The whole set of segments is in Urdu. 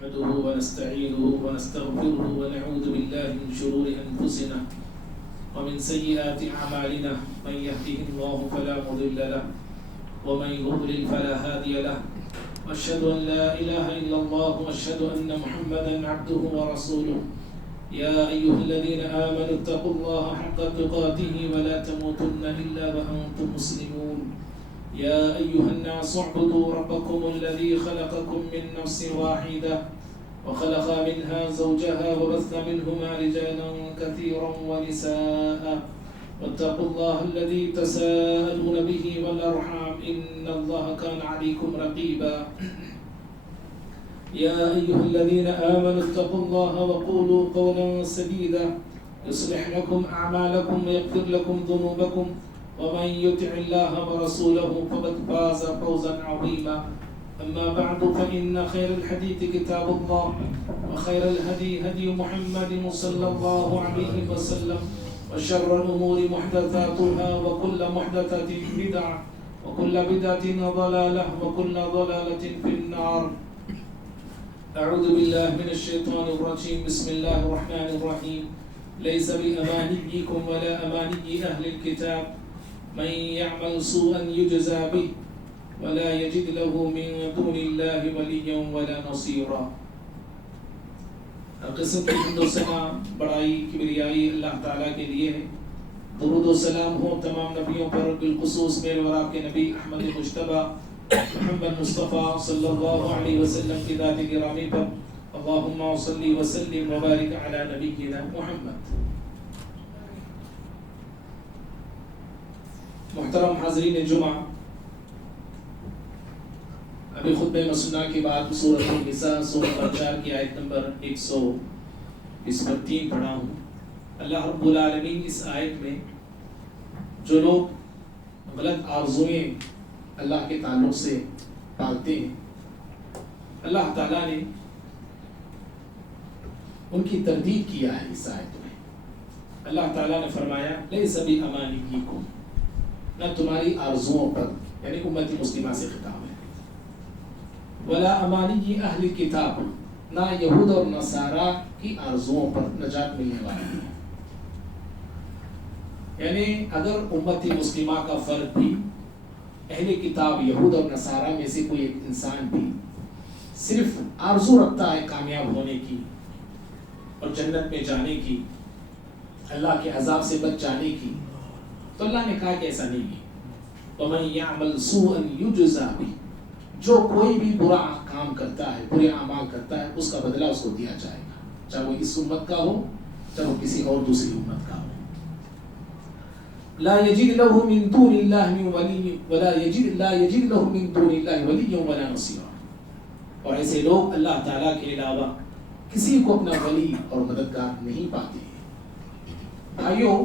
نحمده ونستعينه ونستغفره ونعوذ بالله من شرور أنفسنا ومن سيئات أعمالنا من يهده الله فلا مضل له ومن يضلل فلا هادي له وأشهد أن لا إله إلا الله وأشهد أن محمدا عبده ورسوله يا أيها الذين آمنوا اتقوا الله حق تقاته ولا تموتن إلا وأنتم مسلمون يا أيها الناس اعبدوا ربكم الذي خلقكم من نفس واحدة وخلق منها زوجها وبث منهما رجالا كثيرا ونساء واتقوا الله الذي تساءلون به والأرحام إن الله كان عليكم رقيبا يا أيها الذين آمنوا اتقوا الله وقولوا قولا سديدا يصلح لكم أعمالكم ويغفر لكم ذنوبكم ومن يطع الله ورسوله فقد فاز فوزا عظيما أما بعد فإن خير الحديث كتاب الله وخير الهدي هدي محمد صلى الله عليه وسلم وشر الأمور محدثاتها وكل محدثة بدعة وكل بدعة ضلالة وكل ضلالة في النار. أعوذ بالله من الشيطان الرجيم. بسم الله الرحمن الرحيم. ليس بأمانيكم ولا أماني أهل الكتاب من يعمل سوءا يجزى به ولا يجد له من دون الله وليا ولا نصيرا. قسم کی حمد و ثنا بڑائی کبریائی اللہ تعالیٰ کے لیے ہے. درود و سلام ہو تمام نبیوں پر، بالخصوص میرے اور آپ کے نبی احمد مجتبیٰ محمد مصطفیٰ صلی اللہ علیہ وسلم کی ذات گرامی پر. اللہم صلی وسلم وبارک علی نبینا محمد. محترم حاضرین جمعہ، ابھی خطبہ مسنہ کے بعد سورۃ النساء سورۃ 4 کی آیت نمبر 123 پڑھا ہوں. اللہ رب العالمین اس آیت میں جو لوگ غلط آرزوئیں اللہ کے تعلق سے پالتے ہیں، اللہ تعالیٰ نے ان کی تردید کیا ہے. اس آیت میں اللہ تعالیٰ نے فرمایا لیس بأمانیکم، نہ تمہاری آرزوؤں پر، یعنی امت مسلمہ سے خطاب ہے، ولا امانی اہل کتاب، نہ یہود اور نصارہ کی آرزوؤں پر نجات ملنے والی ہے. یعنی اگر امت مسلمہ کا فرد بھی، اہل کتاب یہود اور نصارہ میں سے کوئی ایک انسان بھی صرف آرزو رکھتا ہے کامیاب ہونے کی اور جنت میں جانے کی، اللہ کے عذاب سے بچ جانے کی، تو اللہ نے کہا کہ ایسا نہیں ہے. وَمَن يَعْمَلْ سُوءًا يُجْزَى بِهِ، جو کوئی بھی برا کام کرتا ہے، برے اعمال کرتا ہے، اس کا بدلہ اس کو دیا جائے گا، چاہے وہ اس امت کا ہو چاہے وہ کسی اور دوسری امت کا ہو. لا يجد له من دون الله من ولي ولا يجد له من دون الله ولي ولا نصير. اور ایسے لوگ اللہ تعالیٰ کے علاوہ کسی کو اپنا ولی اور مددگار نہیں پاتے. بھائیوں،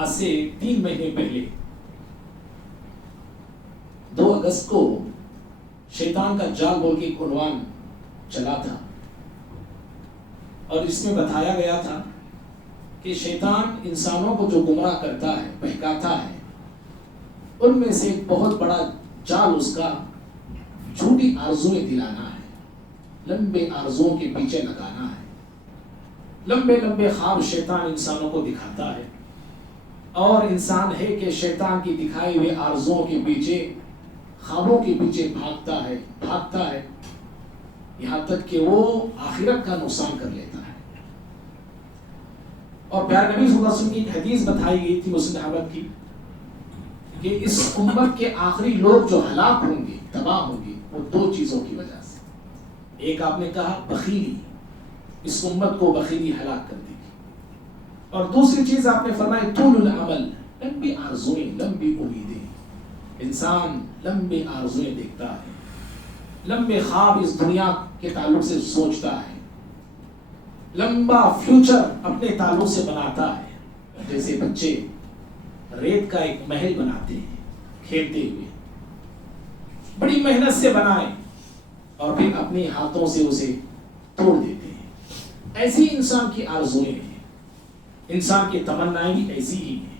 آج سے 3 مہینے پہلے 2 اگست کو شیطان کا جال بول کے ایک عنوان چلا تھا، اور اس میں بتایا گیا تھا کہ شیطان انسانوں کو جو گمراہ کرتا ہے، بہکاتا ہے، ان میں سے ایک بہت بڑا جال اس کا جھوٹی آرزویں دلانا ہے، لمبے آرزوؤں کے پیچھے لگانا ہے. لمبے لمبے خواب شیطان انسانوں کو دکھاتا ہے، اور انسان ہے کہ شیطان کی دکھائی ہوئے آرزوؤں کے پیچھے، خوابوں کے پیچھے بھاگتا ہے، یہاں تک کہ وہ آخرت کا نقصان کر لیتا ہے. اور پیارے نبی صلی اللہ علیہ وسلم کی ایک حدیث بتائی گئی تھی مسلم احمد کی، کہ اس امت کے آخری لوگ جو ہلاک ہوں گے، تباہ ہوں گے، وہ 2 چیزوں کی وجہ سے. ایک آپ نے کہا بخیلی، اس امت کو بخیلی ہلاک کر دے گی. اور دوسری چیز آپ نے فرمائی طول العمل، لمبی آرزوئیں، لمبی امیدیں. انسان لمبی آرزوئیں دیکھتا ہے، لمبے خواب اس دنیا کے تعلق سے سوچتا ہے، لمبا فیوچر اپنے تعلق سے بناتا ہے. جیسے بچے ریت کا ایک محل بناتے ہیں کھیلتے ہوئے، بڑی محنت سے بنائیں اور پھر اپنے ہاتھوں سے اسے توڑ دیتے ہیں. ایسی انسان کی آرزوئیں ہیں، انسان کی تمنائیں بھی ایسی ہی ہیں.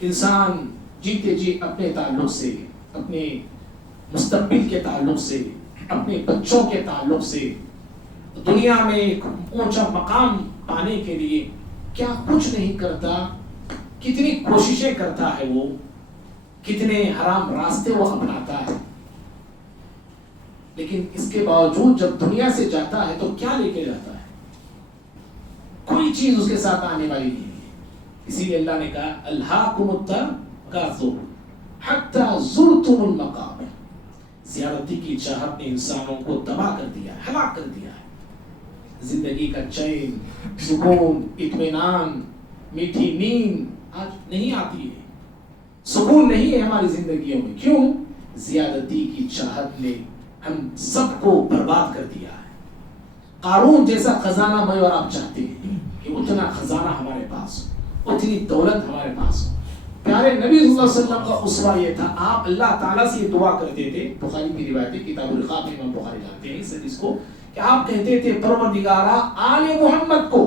انسان جیتے جی اپنے تعلق سے، اپنے مستقبل کے تعلق سے اپنے بچوں کے تعلق سے دنیا میں ایک اونچا مقام پانے کے لیے کیا کچھ نہیں کرتا، کتنی کوششیں کرتا ہے وہ، کتنے حرام راستے وہ اپناتا ہے، لیکن اس کے باوجود جب دنیا سے جاتا ہے تو کیا لے کے جاتا ہے؟ کوئی چیز اس کے ساتھ آنے والی نہیں ہے۔ اسی لیے اللہ نے کہا الہاکم التکاثر حتی زرتم المقابر، زیادتی کی چاہت نے انسانوں کو تباہ کر دیا ہے، ہلاک کر دیا ہے۔ زندگی کا چین، سکون، اطمینان، میٹھی نیند آج نہیں آتی ہے، سکون نہیں ہے ہماری زندگیوں میں۔ کیوں؟ زیادتی کی چاہت نے ہم سب کو برباد کر دیا ہے۔ قارون جیسا خزانہ میں اور آپ چاہتے ہیں کہ اتنا خزانہ ہمارے پاس ہو، اتنی دولت ہمارے پاس ہو۔ پیارے نبی صلی اللہ علیہ وسلم کا اسوہ یہ تھا، آپ اللہ تعالیٰ سے یہ دعا کرتے تھے، بخاری کی روایت ہے، کتاب الرقاق میں امام بخاری لاتے ہیں اس حدیث کو، کہ آپ کہتے تھے پروردگارا آل محمد کو،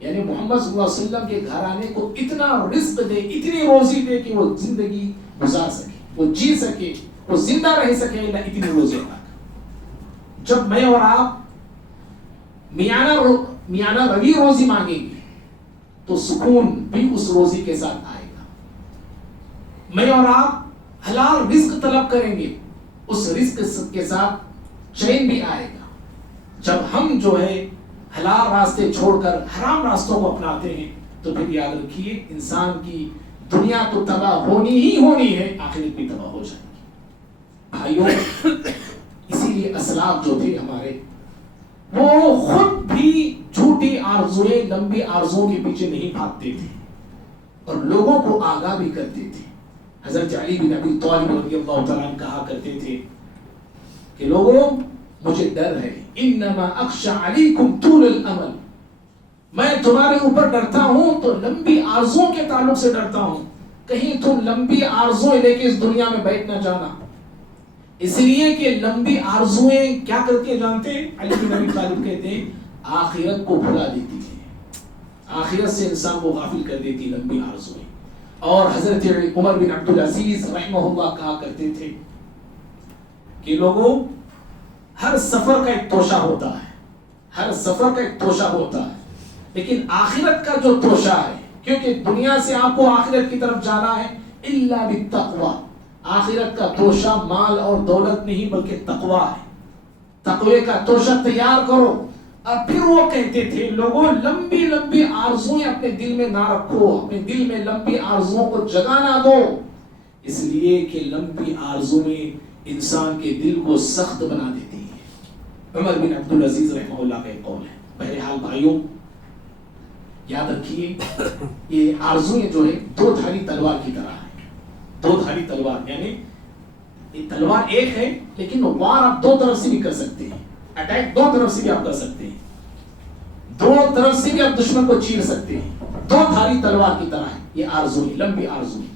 یعنی محمد صلی اللہ علیہ وسلم کے گھرانے کو اتنا رزق دے، اتنی روزی دے کہ وہ زندگی گزار سکے، وہ جی سکے، وہ زندہ رہ سکے، اللہ اتنی روزی عطا کر۔ جب میں اور آپ میانہ روی روزی مانگیں گے تو سکون بھی اس روزی کے ساتھ آئے گا۔ میں اور آپ حلال رزق طلب کریں گے، اس رزق کے ساتھ چین بھی آئے گا۔ جب ہم جو ہے حلال راستے چھوڑ کر حرام راستوں کو اپناتے ہیں تو پھر یاد رکھیے انسان کی دنیا تو تباہ ہونی ہی ہونی ہے، آخرت بھی تباہ ہو جائے گی۔ بھائیوں، اسی لیے اسلاف جو تھے ہمارے، وہ خود بھی جھوٹی آرزویں، لمبی آرزوؤں کے پیچھے نہیں بھاگتے تھے اور لوگوں کو آگاہ بھی کرتے تھے۔ حضرت علی بن ابی طالب رضی اللہ تعالیٰ عنہ کہا کرتے تھے کہ لوگوں مجھے ڈر ہے، انما اخشى علیکم طول الامل، میں تمہارے اوپر ڈرتا ہوں تو لمبی آرزوؤں کے تعلق سے ڈرتا ہوں، کہیں تم لمبی آرزویں لے کے اس دنیا میں بیٹھ نہ جانا۔ اس لیے کہ لمبی آرزویں کیا کرتی ہیں جانتے ہیں؟ علی بن ابی طالب کہتے ہیں آخرت کو بھلا دیتی ہے، آخرت سے انسان کو غافل کر دیتی لمبی آرزویں۔ اور حضرت عمر بن عبدالعزیز رحمہ اللہ کہا کرتے تھے کہ لوگوں ہر سفر کا ایک توشہ ہوتا ہے، ہر سفر کا ایک توشہ ہوتا ہے، لیکن آخرت کا جو توشہ ہے، کیونکہ دنیا سے آپ کو آخرت کی طرف جانا ہے، الا بالتقوی، آخرت کا توشہ مال اور دولت نہیں بلکہ تقوی ہے۔ تقوی کا توشہ تیار کرو۔ اور پھر وہ کہتے تھے لوگوں لمبی لمبی آرزویں اپنے دل میں نہ رکھو، اپنے دل میں لمبی آرزوؤں کو جگہ نہ دو، اس لیے کہ لمبی آرزویں انسان کے دل کو سخت بنا دیتی ہیں۔ عمر بن عبدالعزیز رحمہ اللہ کا ایک قول ہے۔ بہرحال بھائیوں یاد رکھیے یہ آرزویں جو ہے دو دھاری تلوار کی طرح ہے۔ دو دھاری تلوار یعنی یہ تلوار ایک ہے لیکن وار آپ دو طرف سے بھی کر سکتے ہیں، اٹیک دو طرف سے بھی آپ کر سکتے ہیں، دو طرف سے بھی آپ دشمن کو چیر سکتے ہیں۔ دو دھاری تلوار کی طرح ہے یہ آرزویں، لمبی آرزویں۔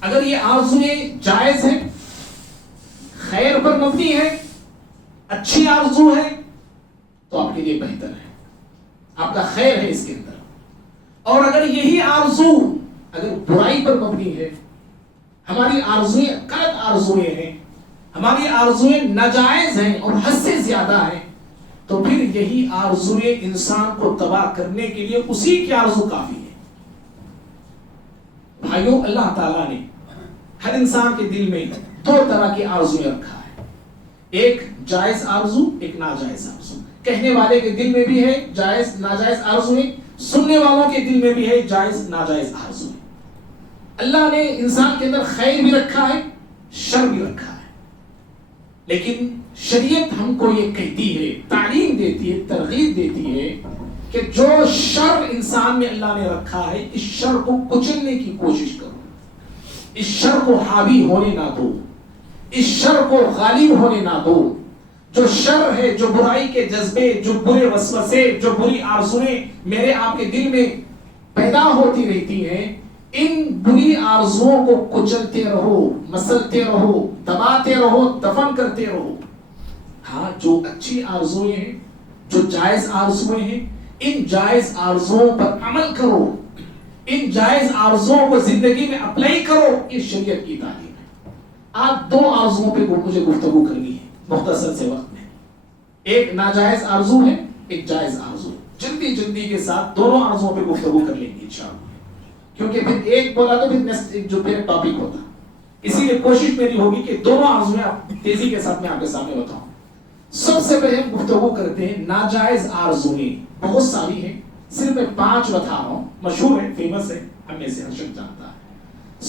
اگر یہ آرزویں جائز ہیں، خیر پر مبنی ہے، اچھی آرزو ہے تو آپ کے لیے بہتر ہے، آپ کا خیر ہے اس کے اندر۔ اور اگر یہی آرزو اگر برائی پر مبنی ہے، ہماری آرزویں غلط آرزویں ہیں، ہماری آرزویں ناجائز ہیں اور حد سے زیادہ ہیں، تو پھر یہی آرزویں انسان کو تباہ کرنے کے لیے اسی کی آرزو کافی ہے۔ بھائیوں اللہ تعالیٰ نے ہر انسان کے دل میں دو طرح کی آرزویں رکھا ہے، ایک جائز آرزو، ایک ناجائز آرزو۔ کہنے والے کے دل میں بھی ہے جائز ناجائز آرزویں، سننے والوں کے دل میں بھی ہے جائز ناجائز آرزویں۔ اللہ نے انسان کے اندر خیر بھی رکھا ہے، شر بھی رکھا ہے، لیکن شریعت ہم کو یہ کہتی ہے، تعلیم دیتی ہے، ترغیب دیتی ہے کہ جو شر انسان میں اللہ نے رکھا ہے اس شر کو کچلنے کی کوشش کرو، اس شر کو حاوی ہونے نہ دو، اس شر کو غالب ہونے نہ دو۔ جو شر ہے، جو برائی کے جذبے، جو برے وسوسے، جو بری آرزویں میرے آپ کے دل میں پیدا ہوتی رہتی ہیں، ان بری آرزوؤں کو کچلتے رہو، مسلتے رہو، دباتے رہو، دفن کرتے رہو۔ ہاں جو اچھی آرزویں ہیں، جو جائز آرزویں ہیں، ان جائز آرزوؤں پر عمل کرو، ان جائز آرزوؤں کو زندگی میں اپلائی کرو، یہ شریعت کی تعلیم ہے۔ آج دو آرزوؤں پہ مجھے گفتگو کرنی ہے۔ مختصر سے وقت میں، ایک ناجائز آرزو ہے، ایک جائز آرزو. جلدی جلدی کے ساتھ دونوں آرزوؤں پہ گفتگو کر لیں گے انشاءاللہ، کیونکہ پھر ایک بولا تو پھر نیکسٹ جو پھر ٹاپک ہوتا. اسی لیے کوشش میری ہوگی کہ دونوں آرزویں آپ تیزی کے ساتھ میں آپ کے سامنے بتاؤں. سب سے پہلے ہم گفتگو کرتے ہیں ناجائز آرزویں. بہت ساری ہیں، صرف میں 5 بتا رہا ہوں، مشہور ہے، فیمس ہے، ہم میں سے ہر شخص جانتا ہے.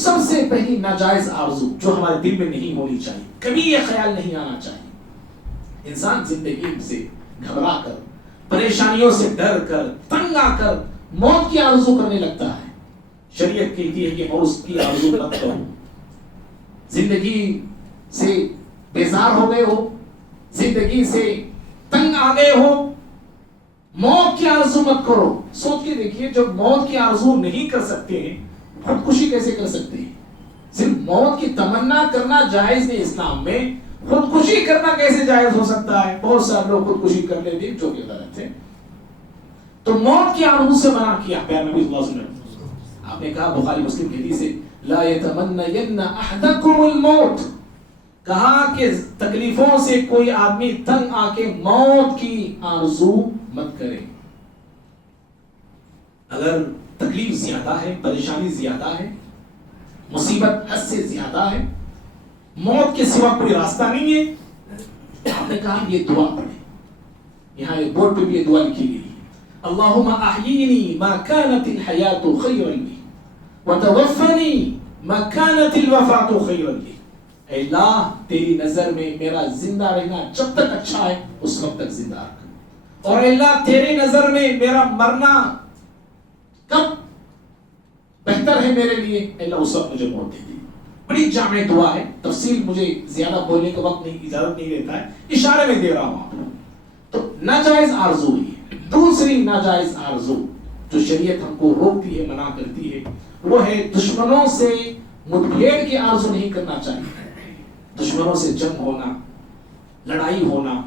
سب سے پہلی ناجائز آرزو جو ہمارے دل میں نہیں ہونی چاہیے، کبھی یہ خیال نہیں آنا چاہیے. انسان زندگی سے گھبرا کر، پریشانیوں سے ڈر کر، تنگ آ کر موت کی آرزو کرنے لگتا ہے. شریعت کہتی ہے کہ موت کی آرزو مت کرو. زندگی سے بیزار ہو گئے ہو، زندگی سے تنگ آ گئے ہو، موت کی آرزو مت کرو. سوچ کے دیکھیے، جب موت کی آرزو نہیں کر سکتے ہیں، خودکشی کیسے کر سکتے ہیں؟ صرف موت کی تمنا کرنا جائز نہیں اسلام میں، خودکشی کرنا کیسے جائز ہو سکتا ہے؟ بہت سارے لوگ خودکشی کر لیتے جو کہ غلط ہے. تو موت کی آرزو سے منع کیا پیارے نبی صلی اللہ علیہ وسلم. آپ نے کہا بخاری مسلم کی حدیث ہے، لا يتمنين احدكم الموت، کہا کہ تکلیفوں سے کوئی آدمی تنگ آ کے موت کی آرزو مت کرے. اگر تکلیف زیادہ ہے، پریشانی زیادہ ہے، مصیبت حد سے زیادہ ہے، موت کے سوا کوئی راستہ نہیں ہے، آپ نے کہا یہ دعا پڑھیں. یہاں ایک بورڈ پہ بھی یہ دعا لکھی گئی ہے، اللہم احیینی ما کانت الحیات خیرا لی وتوفنی ما کانت الوفات خیرا لی. اے اللہ تیری نظر میں میرا زندہ رہنا جب تک اچھا ہے اس وقت تک زندہ رکھ، اور اے اللہ تیری نظر میں میرا مرنا کب بہتر ہے میرے لیے، اے اللہ اس وقت مجھے موت دے دی. بڑی جامع دعا ہے، تفصیل مجھے زیادہ بولنے کا وقت نہیں، اجازت نہیں دیتا ہے، اشارے میں دے رہا ہوں آپ کو. تو ناجائز آرزو ہے. دوسری ناجائز آرزو جو شریعت ہم کو روکتی ہے، منع کرتی ہے، وہ ہے دشمنوں سے مدبھیڑ کی آرزو نہیں کرنا چاہیے. دشمنوں سے جنگ ہونا، لڑائی ہونا،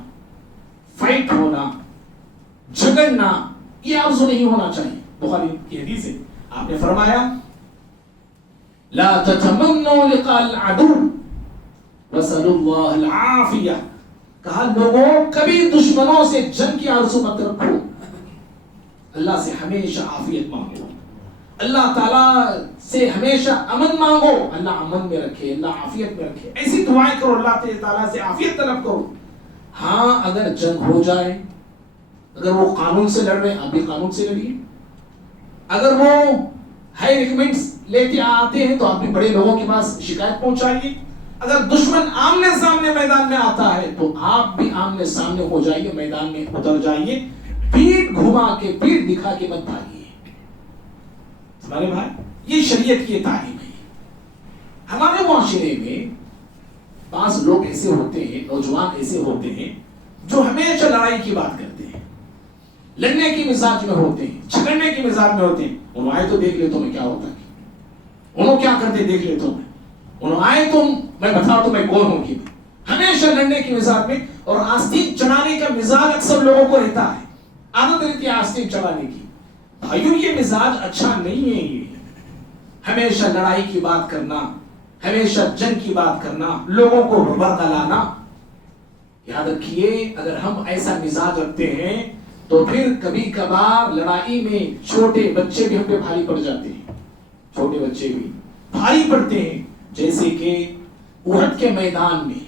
فائٹ ہونا، جھگڑنا، یہ آرزو نہیں ہونا چاہیے. بخاری کی حدیث ہے، آپ نے فرمایا لا تتمنوا لقاء العدو واسألوا اللہ العافیہ. کہا لوگوں کبھی دشمنوں سے جنگ کی آرزو مت رکھو، اللہ سے ہمیشہ عافیت مانگو، اللہ تعالیٰ سے ہمیشہ امن مانگو، اللہ امن میں رکھے، اللہ عافیت میں رکھے. ایسی دعائیں کرو، اللہ تعالیٰ سے عافیت طلب کرو. ہاں اگر جنگ ہو جائے، اگر وہ قانون سے لڑ رہے ہیں آپ بھی قانون سے لڑیے، اگر وہ ہائی ریکمنڈز لیتے آتے ہیں تو آپ بھی بڑے لوگوں کے پاس شکایت پہنچائیے. اگر دشمن آمنے سامنے میدان میں آتا ہے تو آپ بھی آمنے سامنے ہو جائیے، میدان میں اتر جائیے، پیٹ گھما کے، پیٹ دکھا کے مت بھاگیے. ہمارے بھائی یہ شریعت کی تعلیم ہے. ہمارے معاشرے میں بعض لوگ ایسے ہوتے ہیں، نوجوان ایسے ہوتے ہیں جو ہمیشہ لڑائی کی بات کرتے ہیں، لڑنے کی مزاج میں ہوتے ہیں، جھگڑنے کی مزاج میں ہوتے ہیں. انہوں آئے تو دیکھ لیتا میں کیا ہوتا ہے، انہوں کیا کرتے دیکھ لیتا ہوں میں، انہوں آئے تو میں بتا تو میں کون ہوں. کی ہمیشہ لڑنے کی مزاج میں، اور آستین چڑھانے کا مزاج اکثر لوگوں کو رہتا ہے، عادت رہتی ہے آستین چڑھانے کی. بھائیوں یہ مزاج اچھا نہیں ہے. یہ ہمیشہ لڑائی کی بات کرنا، ہمیشہ جنگ کی بات کرنا، لوگوں کو بردلانا. یاد رکھیے اگر ہم ایسا مزاج رکھتے ہیں تو پھر کبھی کبھار لڑائی میں چھوٹے بچے بھی ہم پہ بھاری پڑ جاتے ہیں. چھوٹے بچے بھی بھاری پڑتے ہیں. جیسے کہ احد کے میدان میں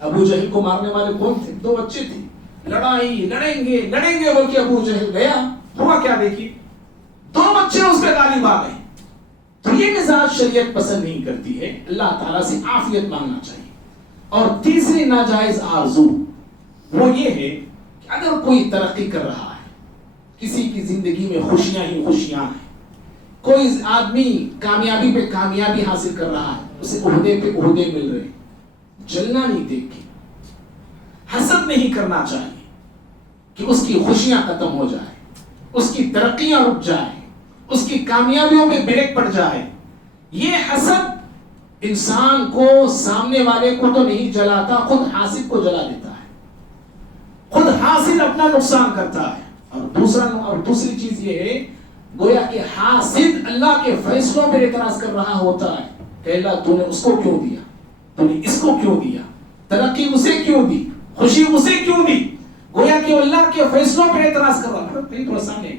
ابو جہل کو مارنے والے کون تھے؟ 2 بچے تھے. لڑائی لڑیں گے بول کے ابو جہل گیا، ہوا کیا دیکھیے، 2 بچے اس پہ غالب آ گئے. تو یہ مزاج شریعت پسند نہیں کرتی ہے. اللہ تعالیٰ سے عافیت مانگنا چاہیے. اور تیسری ناجائز آرزو وہ یہ ہے کہ اگر کوئی ترقی کر رہا ہے، کسی کی زندگی میں خوشیاں ہی خوشیاں ہیں، کوئی آدمی کامیابی پہ کامیابی حاصل کر رہا ہے، اسے عہدے پہ عہدے مل رہے، جلنا نہیں دیکھ کے، حسد نہیں کرنا چاہیے کہ اس کی خوشیاں ختم ہو جائے، اس کی ترقیاں رک جائیں، اس کی کامیابیوں میں بریک پڑ جائے. یہ حسد انسان کو، سامنے والے کو تو نہیں جلاتا، خود حاسد کو جلا دیتا ہے. خود حاسد اپنا نقصان کرتا ہے. اور دوسری چیز یہ ہے گویا کہ حاسد اللہ کے فیصلوں پر اعتراض کر رہا ہوتا ہے کہ اللہ تو نے اس کو کیوں دیا، تو نے اس کو کیوں دیا. ترقی اسے کیوں دی, خوشی اسے کیوں دی؟ گویا کہ اللہ کے فیصلوں پہ اعتراض کر رہا ہے. تھوڑا سامنے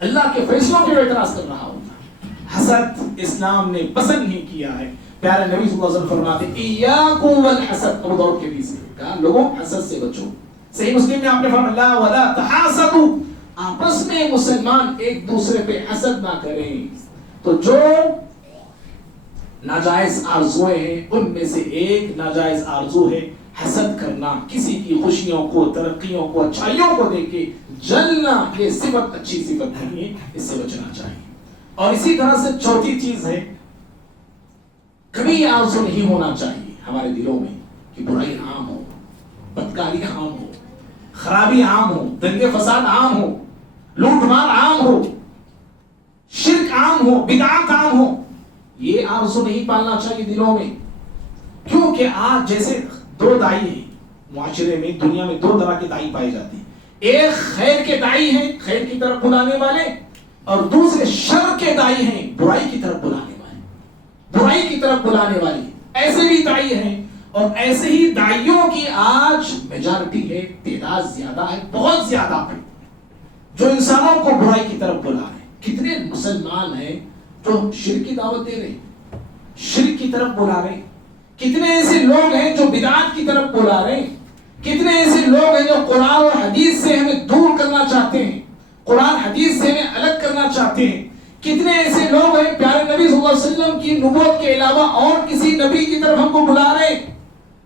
اللہ کے فیصلوں پہ اعتراض کر رہا ہوگا. حسد اسلام نے پسند نہیں کیا ہے. پیارے نبی صلی اللہ علیہ وسلم فرماتے ایاکم والحسد, ابو داؤد کے حدیث ہے, کہا لوگوں حسد سے بچو. صحیح مسلم میں آپ نے فرمایا لا ولا تحاسدوا, آپس میں مسلمان ایک دوسرے پہ حسد نہ کریں. تو جو ناجائز آرزویں ہیں ان میں سے ایک ناجائز آرزو ہے حسد کرنا, کسی کی خوشیوں کو, ترقیوں کو, اچھائیوں کو دیکھ کے جلنا. یہ صفت اچھی صفت نہیں ہے, اس سے بچنا چاہیے. اور اسی طرح سے چوتھی چیز ہے, کبھی آرزو نہیں ہونا چاہیے ہمارے دلوں میں کہ برائی عام ہو, بدکاری عام ہو, خرابی عام ہو, دنگے فساد عام ہو, لوٹ مار عام ہو, شرک عام ہو, بدعات عام ہو. یہ آرزو نہیں پالنا چاہیے دلوں میں. کیونکہ آج جیسے دو دائی ہیں معاشرے میں, دنیا میں دو طرح کے دائی پائے جاتے ہیں. ایک خیر کے دائی ہیں, خیر کی طرف بلانے والے, اور دوسرے شر کے دائی ہیں, برائی کی طرف بلانے والے, برائی کی طرف بلانے والے. ایسے بھی دائی ہیں, اور ایسے ہی دائیوں کی آج میجارٹی ہے, تعداد زیادہ ہے, بہت زیادہ ہے, جو انسانوں کو برائی کی طرف بلا رہے ہیں. کتنے مسلمان ہیں جو شرک کی دعوت دے رہے ہیں, شرک کی طرف بلا رہے ہیں. کتنے ایسے لوگ ہیں جو بدعات کی طرف بلا رہے ہیں. کتنے ایسے لوگ ہیں جو قرآن اور حدیث سے ہمیں دور کرنا چاہتے ہیں, قرآن حدیث سے ہمیں الگ کرنا چاہتے ہیں. کتنے ایسے لوگ ہیں پیارے نبی صلی اللہ علیہ وسلم کی نبوت کے علاوہ اور کسی نبی کی طرف ہم کو بلا رہے ہیں.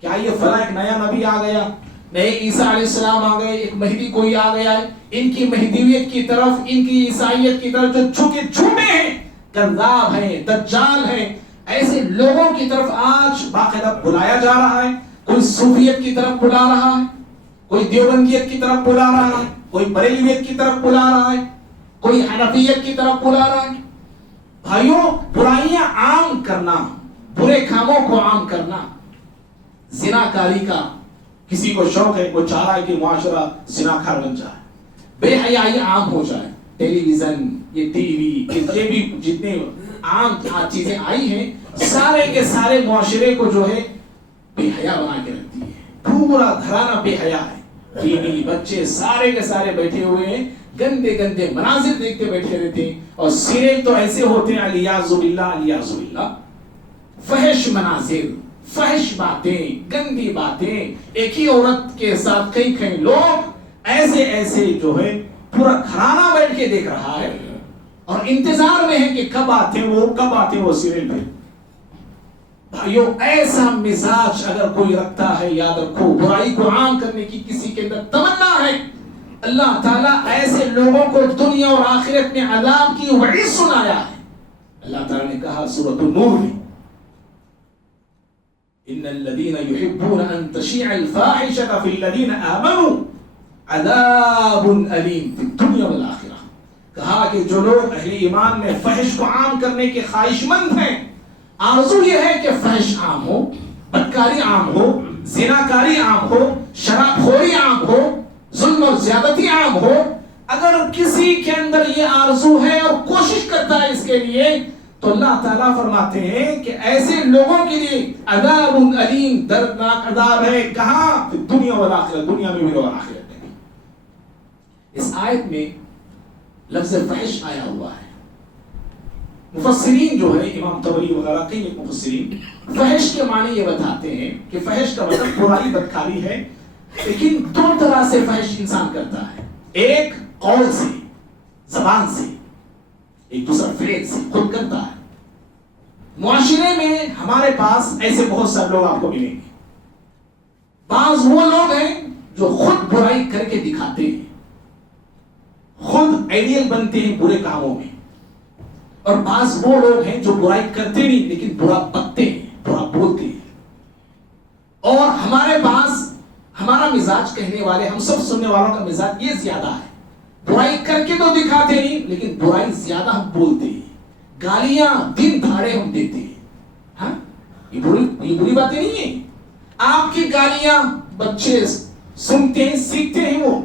کیا یہ فلاں ایک نیا نبی آ گیا, نئے عیسیٰ علیہ السلام آ گئے, ایک مہدی کوئی آ گیا ہے, ان کی مہدیویت کی طرف, ان کی عیسائیت کی طرف جو چھکے چھوٹے ہیں, کذاب ہیں, دجال ہیں, ایسے لوگوں کی طرف آج باقاعدہ بلایا جا رہا ہے. کوئی صوفیت کی طرف بلا رہا ہے, کوئی دیوبندیت کی طرف بلا رہا ہے, کوئی بریلویت کی طرف بلا رہا ہے, کوئی حنفیت کی طرف بلا رہا ہے. بھائیوں, برائیاں عام کرنا, برے کاموں کو عام کرنا, زناکاری کا کسی کو شوق ہے, وہ چاہ رہا ہے کہ معاشرہ زناکار بن جائے, بے حیائی عام ہو جائے. ٹیلی ویژن, یہ ٹی وی, یہ بھی جتنے عام چیزیں آئی ہیں, سارے کے سارے معاشرے کو جو ہے بے حیا بنا کے رکھتی ہے. پورا گھرانہ بے حیا ہے. بیوی بچے سارے کے سارے بیٹھے ہوئے ہیں, گندے گندے مناظر دیکھتے بیٹھے رہتے ہیں. اور سیریل تو ایسے ہوتے ہیں الیاذ باللہ, الیاذ باللہ, فحش مناظر, فحش باتیں, گندی باتیں, ایک ہی عورت کے ساتھ کئی کئی لوگ ایسے ایسے جو ہے پورا گھرانہ بیٹھ کے دیکھ رہا ہے, اور انتظار میں ہے کہ کب آتے وہ سیریل پہ. بھائیوں, ایسا مزاج اگر کوئی رکھتا ہے, یاد رکھو برائی کو عام کرنے کی کسی کے اندر تمنا ہے, اللہ تعالیٰ ایسے لوگوں کو دنیا اور آخرت میں عذاب کی وعید سنایا ہے. اللہ تعالیٰ نے کہا سورۃ النور میں, ان الذين يحبون ان تشيع الفاحشة في الذين آمنوا عذاب أليم في الدنيا والآخرة. کہا کہ جو لوگ اہل ایمان میں فحش کو عام کرنے کے خواہش مند ہیں, آرزو یہ ہے کہ فحش عام ہو, بدکاری عام ہو, زناکاری عام ہو, شراب خوری عام ہو, ظلم اور زیادتی عام ہو. اگر کسی کے اندر یہ آرزو ہے اور کوشش کرتا ہے اس کے لیے, تو اللہ تعالیٰ فرماتے ہیں کہ ایسے لوگوں کے لیے عذاب علیم, دردناک عذاب ہے. کہاں؟ دنیا والآخرت, دنیا میں بھی اور آخرت میں بھی. اس آیت میں لفظ فحش آیا ہوا ہے. مفسرین جو ہے, امام طبری وغیرہ کئی مفسرین فحش کے معنی یہ بتاتے ہیں کہ فحش کا مطلب برائی بدکاری ہے, لیکن دو طرح سے فحش انسان کرتا ہے. ایک قول سے, زبان سے, ایک دوسرا فعل سے خود کرتا ہے. معاشرے میں ہمارے پاس ایسے بہت سارے لوگ آپ کو ملیں گے. بعض وہ لوگ ہیں جو خود برائی کر کے دکھاتے ہیں, خود آئیڈیل بنتے ہیں برے کاموں میں, اور بعض وہ لوگ ہیں جو برائی کرتے نہیں لیکن برا بکتے ہیں, برا بولتے ہیں. اور ہمارے پاس ہمارا مزاج کہنے والے, ہم سب سننے والوں کا مزاج یہ زیادہ ہے, برائی کر کے تو دکھاتے نہیں لیکن برائی زیادہ ہم بولتے ہیں, گالیاں دن دھاڑے ہم دیتے ہیں. ہاں, یہ بری باتیں نہیں ہیں. آپ کی گالیاں بچے سنتے ہیں, سیکھتے ہیں, وہ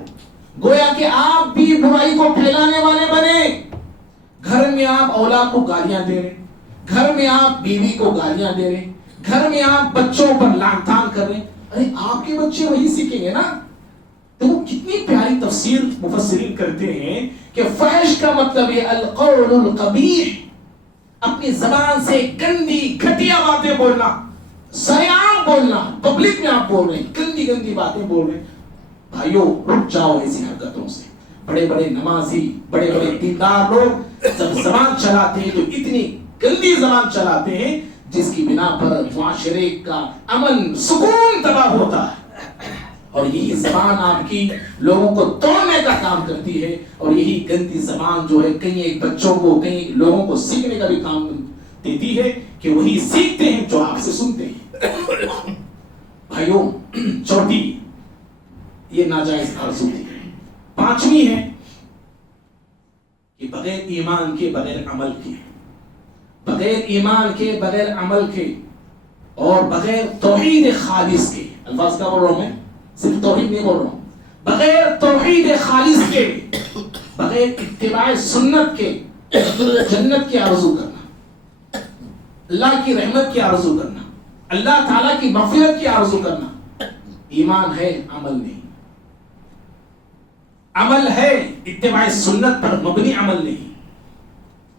گویا کہ آپ بھی برائی کو پھیلانے والے بنے. گھر میں آپ اولاد کو گالیاں دے رہے, گھر میں آپ بیوی کو گالیاں دے رہے, گھر میں آپ بچوں پر لعن طعن کر رہے ہیں، ارے آپ کے بچے وہی سیکھیں گے نا. تو کتنی پیاری تفسیر مفسرین کرتے ہیں کہ فحش کا مطلب ہے القول القبیح، اپنی زبان سے گندی گھٹیا باتیں بولنا، سیام بولنا، پبلک میں آپ بول رہے ہیں گندی گندی باتیں بول رہے ہیں. بھائیو رک جاؤ ایسی حرکتوں سے. بڑے بڑے نمازی، بڑے بڑے دیندار لوگ جب زبان چلاتے ہیں تو اتنی گندی زبان چلاتے ہیں جس کی بنا پر معاشرے کا امن سکون تباہ ہوتا ہے. اور یہی زبان آپ کی لوگوں کو توڑنے کا کام کرتی ہے، اور یہی گندی زبان جو ہے کئی ایک بچوں کو، کئی لوگوں کو سیکھنے کا بھی کام دیتی ہے کہ وہی سیکھتے ہیں جو آپ سے سنتے ہیں. بھائیوں چوتھی یہ ناجائز آرزو تھی. پانچویں ہے کہ بغیر ایمان کے بغیر عمل کے، بغیر ایمان کے بغیر عمل کے اور بغیر توحید خالص کے، الفاظ کیا بول رہا ہوں میں، صرف توحید نہیں بول رہا ہوں، بغیر توحید خالص کے، بغیر اتباع سنت کے جنت کی آرزو کرنا، اللہ کی رحمت کی آرزو کرنا، اللہ تعالیٰ کی مغفرت کی آرزو کرنا، ایمان ہے عمل نہیں. عمل ہے اتباع سنت پر مبنی عمل نہیں.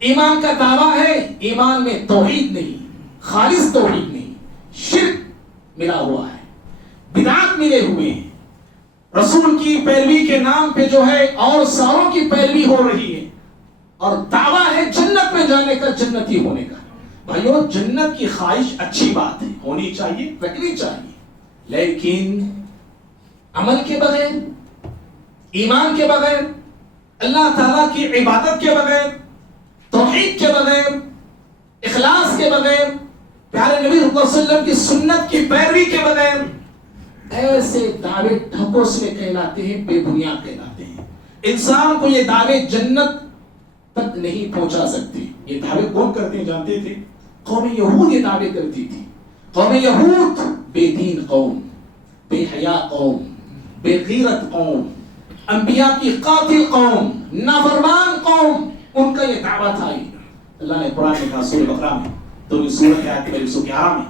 ایمان کا دعویٰ ہے، ایمان میں توحید نہیں، خالص توحید نہیں، شرک ملا ہوا ہے، بدعات ملے ہوئے ہیں، رسول کی پیروی کے نام پہ جو ہے اور ساروں کی پیروی ہو رہی ہے، اور دعویٰ ہے جنت میں جانے کا، جنتی ہونے کا. بھائیو جنت کی خواہش اچھی بات ہے، ہونی چاہیے، رکھنی چاہیے، لیکن عمل کے بغیر، ایمان کے بغیر، اللہ تعالیٰ کی عبادت کے بغیر، توحید کے بغیر، اخلاص کے بغیر، پیارے نبی صلی اللہ علیہ وسلم کی سنت کی پیروی کے بغیر، ایسے دعوے ڈھکوسلے کہلاتے ہیں، بے بنیاد کہلاتے ہیں. انسان کو یہ دعوے جنت تک نہیں پہنچا سکتے. یہ دعوے کون کرتے ہیں جانتے تھے؟ قوم یہود یہ دعوے کرتی تھی. قوم یہود بے دین قوم، بے حیا قوم، بے غیرت قوم، انبیاء کی قاتل قوم، نافرمان قوم، ان کا یہ دعویٰ تھا. اللہ نے قرآن میں کہا سورہ بقرہ میں، تو سورہ آیت نمبر 111 میں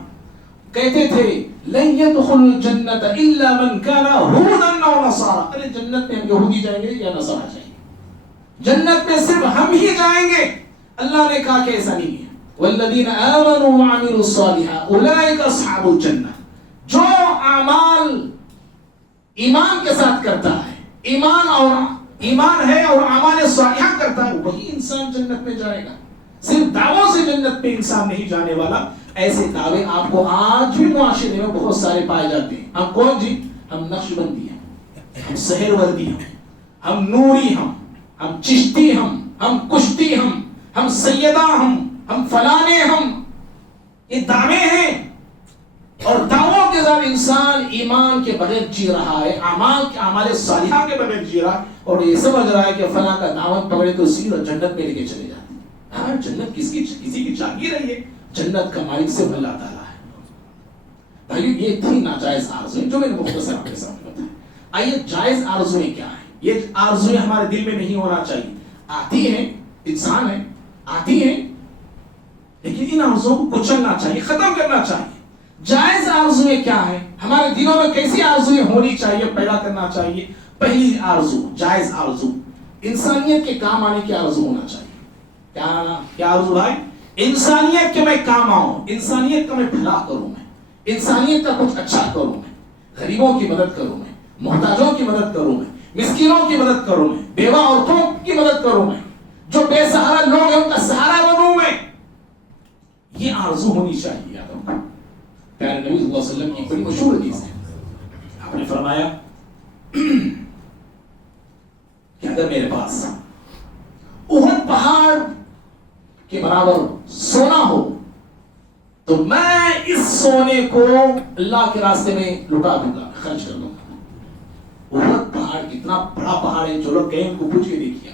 کہتے تھے لن يدخل الجنت الا من كان هودا او نصارى. ارے جنت میں ہم یہودی جائیں گے یا نصارہ جائیں گے؟ جنت میں صرف ہم ہی جائیں گے. اللہ نے کہا کہ ایسا نہیں ہے. والذین آمنوا وعملوا الصالحات اولئک اصحاب الجنہ. جو اعمال ایمان کے ساتھ کرتا ہے، ایمان ہے اور اعمال صالحہ کرتا ہے، وہی انسان جنت میں جائے گا. صرف دعووں سے جنت میں انسان نہیں جانے والا. ایسے دعوے آپ کو آج بھی معاشرے میں بہت سارے پائے جاتے ہیں. ہم کون جی؟ ہم نقش بندی ہیں، ہم سحر وردی ہیں، ہم نوری ہیں، ہم چشتی ہیں، ہم کشتی ہیں، ہم سیدہ ہیں، ہم فلانے ہیں. یہ دعوے ہیں، اور دعووں کے ساتھ انسان ایمان کے بغیر جی رہا ہے، اعمال صالحہ کے بغیر جی رہا ہے، اور یہ سمجھ رہا ہے کہ فلاں کا دعوت پکڑے تو سیدھا جنت میں لے کے چلے جاتے ہیں. ہاں جنت کسی کی جاگیر ہے، یہ جنت کا مالک سے اللہ تعالیٰ ہے. بھائیو یہ تھی ناجائز آرزویں جو میں نے مختصر آپ کے سامنے بتایا. آئیے جائز آرزویں کیا ہیں؟ یہ آرزویں ہمارے دل میں نہیں ہونا چاہیے. آتی ہیں، انسان ہے، آتی ہیں، لیکن ان آرزووں کو کچلنا چاہیے، ختم کرنا چاہیے. جائز آرزویں کیا ہیں؟ ہمارے دلوں میں کیسی آرزویں ہونی چاہیے، پیدا کرنا چاہیے. پہلی آرزو، جائز آرزو، انسانیت کے کام آنے کی آرزو ہونا چاہیے. کیا آرزو بھائی؟ انسانیت کے میں کام آؤں، انسانیت کا میں بھلا کروں، میں انسانیت کا کچھ اچھا کروں، میں غریبوں کی مدد کروں، میں محتاجوں کی مدد کروں، میں مسکینوں کی مدد کروں، میں بیوہ عورتوں کی مدد کروں، میں جو بے سہارا لوگ ہیں ان کا سہارا بنوں. میں یہ آرزو ہونی چاہیے. یادوں کو پیارے نبی صلی اللہ علیہ وسلم کی بڑی مشہور حدیث ہے. آپ نے فرمایا کہ اگر میرے پاس احد پہاڑ کے برابر سونا ہو تو میں اس سونے کو اللہ کے راستے میں لٹا دوں گا، خرچ کر دوں گا. احد پہاڑ کتنا بڑا پہاڑ ہے، جو لوگ گئے ان کو پوچھ کے دیکھیا.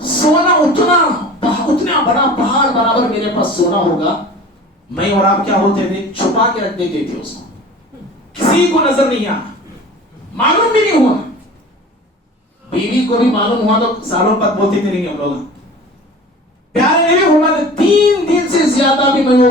سونا اتنا بڑا پہاڑ برابر میرے پاس سونا ہوگا، میں اور آپ کیا ہوتے تھے؟ چھپا کے رکھ دیتے تھے اس کو، کسی کو نظر نہیں آنا، معلوم بھی نہیں ہوا. بیوی کو بھی معلوم ہوا تو سالوں بعد بولتے تھے نہیں ہم لوگ. پیارے نبی فرماتے 3 دن سے زیادہ بھی میں وہ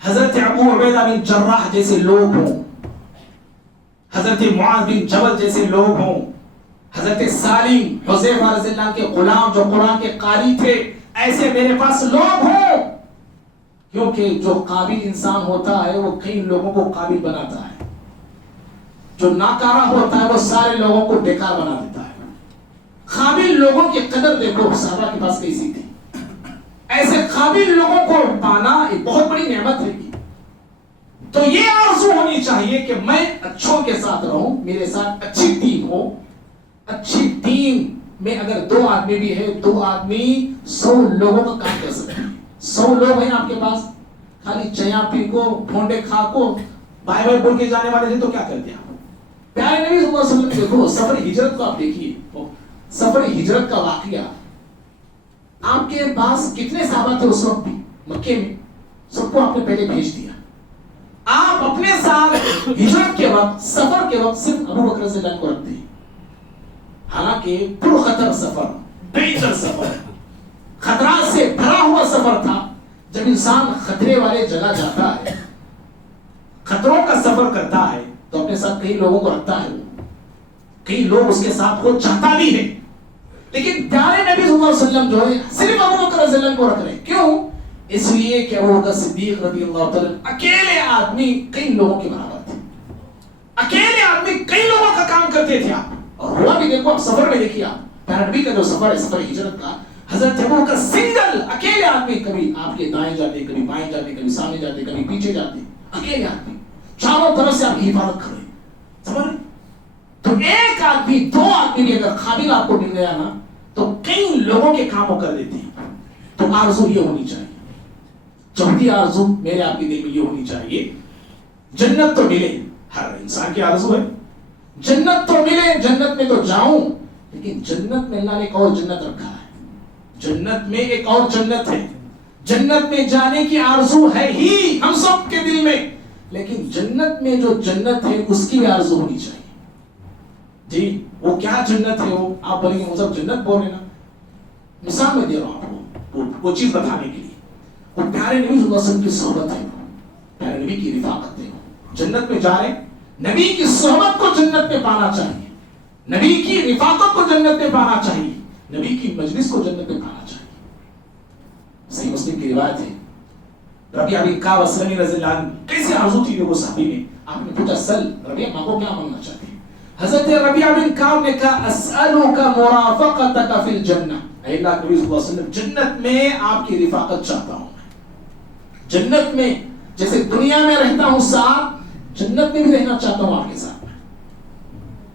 حضرت ابو عبیدہ بن جراح جیسے لوگ ہوں, حضرت معاذ بن جبل جیسے لوگ ہوں, حضرت سالم حذیفہ رضی اللہ عنہ کے غلام جو قرآن کے قاری تھے, ایسے میرے پاس لوگ ہوں. کیونکہ جو قابل انسان ہوتا ہے وہ کئی لوگوں کو قابل بناتا ہے, جو ناکارہ ہوتا ہے وہ سارے لوگوں کو بیکار بنا دیتا ہے. قابل لوگوں کی قدر دیکھو صحابہ کے پاس کیسی تھی. ایسے قابل لوگوں کو پانا ایک بہت بڑی نعمت ہے. تو یہ آرزو ہونی چاہیے کہ میں اچھوں کے ساتھ رہوں, میرے ساتھ اچھی ٹیم ہو. اچھی ٹیم میں اگر 2 آدمی بھی ہے, 2 آدمی 100 لوگوں کا کام کر سکتے ہیں. 100 لوگ ہیں آپ کے پاس, خالی چیا پی کو ڈھونڈے کھا کو بائے بائے بول کے جانے والے تھے تو کیا کرتے آپ؟ پیارے نبی صلی اللہ علیہ وسلم دیکھو سفر ہجرت کو آپ دیکھیے, سفر ہجرت کا واقعہ. آپ کے پاس کتنے صحابہ تھے اس وقت بھی مکے میں؟ سب کو آپ نے پہلے بھیج دیا. آپ اپنے ساتھ ہجرت کے وقت, سفر کے وقت صرف ابو بکر رضی اللہ عنہ کو رکھتے ہیں. حالانکہ پرخطر سفر, ڈینجر سفر, خطرات سے بھرا ہوا سفر تھا. جب انسان خطرے والے جگہ جاتا ہے, خطروں کا سفر کرتا ہے, تو اپنے ساتھ کئی لوگوں کو رکھتا ہے. کئی لوگ اس کے ساتھ کو چاہتا بھی ہے. لیکن پیارے نبی صلی اللہ علیہ وسلم جو ہے صرف ابو بکر رضی اللہ عنہ کو رکھ رہے ہیں. کیوں؟ اس لیے کہ ابو بکر صدیق رضی اللہ تعالی اکیلے آدمی کئی لوگوں کے برابر تھے. اکیلے آدمی کئی لوگوں کا کام کرتے تھے. آپ اور ہوا بھی دیکھو, آپ سفر میں دیکھیے, آپ پیارے نبی کا جو سفر ہے, سفر ہجرت کا, حضرت ابو بکر سنگل اکیلے آدمی, کبھی آپ کے دائیں جاتے, کبھی بائیں جاتے, کبھی سامنے جاتے, کبھی پیچھے جاتے, اکیلے آدمی چاروں طرف سے آپ کی حفاظت کر رہے ہیں. سمجھ؟ تو ایک آدمی 2 آدمی بھی اگر قابل آپ کو مل گیا نا تو کئی لوگوں کے کاموں کر دیتے ہیں. تو آرزو یہ ہونی چاہیے. چوتھی آرزو میرے آپ کے دل میں یہ ہونی چاہیے, جنت تو ملے, ہر انسان کی آرزو ہے جنت تو ملے, جنت میں تو جاؤں, لیکن جنت میں اللہ نے ایک اور جنت رکھا ہے. جنت میں ایک اور جنت ہے. جنت میں جانے کی آرزو ہے ہی ہم سب کے دل میں, لیکن جنت میں جو جنت ہے اس کی بھی آرزو ہونی چاہیے. جی وہ کیا جنت ہے؟ وہ آپ بولیں گے وہ سب جنت بول رہے نا, مثال میں دے رہا ہوں آپ کو وہ چیز بتانے کے لیے. وہ پیارے نبی صلی اللہ علیہ وسلم کی صحبت ہے, پیارے نبی کی رفاقت ہے. جنت میں جا رہے, نبی کی صحبت کو جنت میں پانا چاہیے, نبی کی رفاقت کو جنت میں پانا چاہیے, نبی کی مجلس کو جنت میں پانا چاہیے. صحیح مسلم کی روایت ہے, ربیعہ بن کعب اسلمی رضی اللہ عنہ کیسے آرزو تھی وہ صحابی نے. آپ نے پوچھا سل ربیعہ مانگو کیا مانگنا چاہتے ہیں؟ حضرت ربیعہ بن کعب نے کہا اسألک مرافقتک فی الجنہ, اے اللہ نبی صلی اللہ علیہ وسلم جنت میں آپ کی رفاقت چاہتا ہوں. جنت میں جیسے دنیا میں رہتا ہوں ساتھ, جنت میں بھی رہنا چاہتا ہوں آپ کے ساتھ.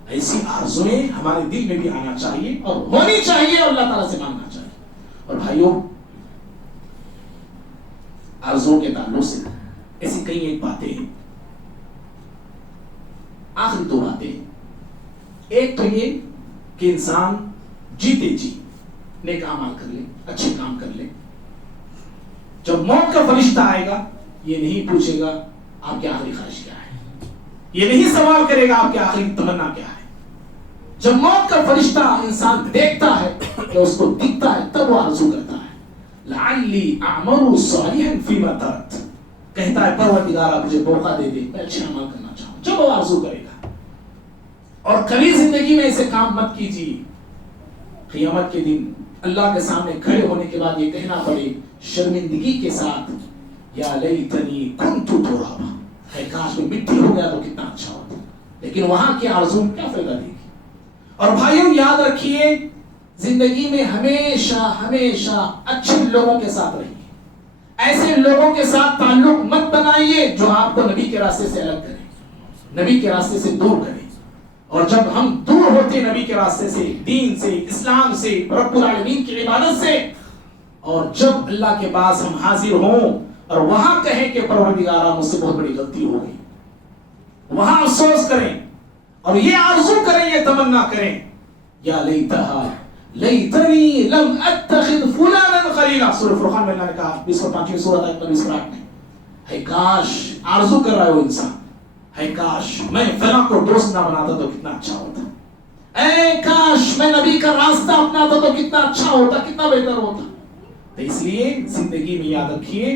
ایسی آرزویں ہمارے دل میں بھی آنا چاہیے اور ہونی چاہیے, اور اللہ تعالیٰ سے مانگنا چاہیے. اور بھائیوں آرزو کے تعلق سے ایسی کئی ایک باتیں ہیں, آخری 2 باتیں. ایک تو یہ کہ انسان جیتے جی نیک اعمال کر لے, اچھے کام کر لے. جب موت کا فرشتہ آئے گا یہ نہیں پوچھے گا آپ کی آخری خواہش کیا ہے, یہ نہیں سوال کرے گا آپ کی آخری تمنا کیا ہے. جب موت کا فرشتہ انسان دیکھتا ہے کہ اس کو دکھتا ہے تب وہ آرزو کرتا ہے, لعلی اعمل صالحا فیما ترکت, کہتا ہے پروردگارا مجھے موقع دے دے, میں اچھے عمل کرنا چاہوں. جب وہ آرزو کرے گا. اور کبھی زندگی میں ایسے کام مت کیجیے قیامت کے دن اللہ کے سامنے کھڑے ہونے کے بعد یہ کہنا پڑے شرمندگی کے ساتھ, یا لیتنی کنت ترابا, ہے کاش میں مٹی ہو گیا تو کتنا اچھا ہوتا. لیکن وہاں کی آرزو کیا فائدہ دے گی. اور بھائیوں یاد رکھیے زندگی میں ہمیشہ ہمیشہ اچھے لوگوں کے ساتھ رہیے. ایسے لوگوں کے ساتھ تعلق مت بنائیے جو آپ کو نبی کے راستے سے الگ کریں, نبی کے راستے سے دور کریں. اور جب ہم دور ہوتے نبی کے راستے سے, دین سے, اسلام سے, رب العالمین کی عبادت سے, اور جب اللہ کے پاس ہم حاضر ہوں اور وہاں کہیں کہ پروردگارا مجھ سے بہت بڑی غلطی ہو گئی, وہاں افسوس کریں اور یہ آرزو کریں, یہ تمنا کریں, یا لیتہا لیتنی لم اتخذ فلانا خلیلا. سورہ فرقان میں اللہ نے کہا 25 سورۃ آیت 28 میں, ہے کاش, آرزو کر رہا ہے وہ انسان, ہے کاش میں فلاں کو دوست نہ بناتا تو کتنا اچھا ہوتا, اے کاش میں نبی کا راستہ اپناتا تو کتنا اچھا ہوتا, کتنا بہتر ہوتا. تو اس لیے زندگی میں یاد رکھیے